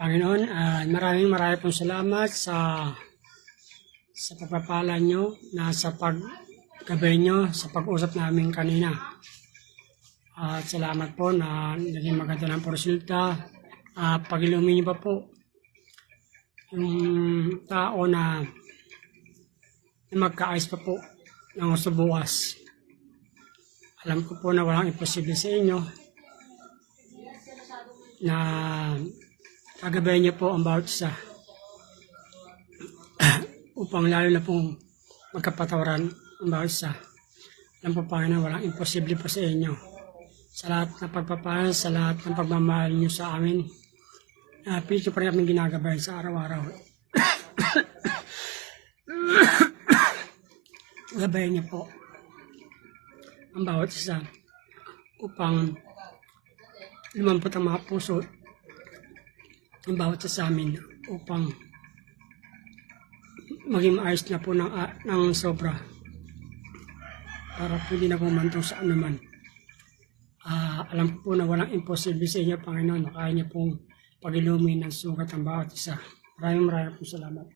Panginoon, maraming pong salamat sa pagpapala nyo na sa paggabay nyo sa pag-usap namin kanina. At salamat po na naging maganda ng resulta. Pagilumin nyo pa po yung tao na magkaayos pa po ng gusto bukas. Alam ko po na walang imposible sa inyo na pagabayan niyo po ang bawat isa upang lalo na pong magkapatawaran ang bawat isa. Alam po Panginoon, walang imposible po sa inyo. Sa lahat ng pagpapalan, sa lahat ng pagmamahal niyo sa amin, pili pa rin kami ginagabayan sa araw-araw. Gabayan niyo po ang bawat isa upang lumampot ang mga puso ng bawat isa sa amin upang maging maayos na po ng sobra para pwede na pumantong sa anuman. Alam ko po na walang imposible sa inyo, Panginoon, na kaya niyo pong pagilumin ng sugat ang bawat isa. Maraming pong salamat.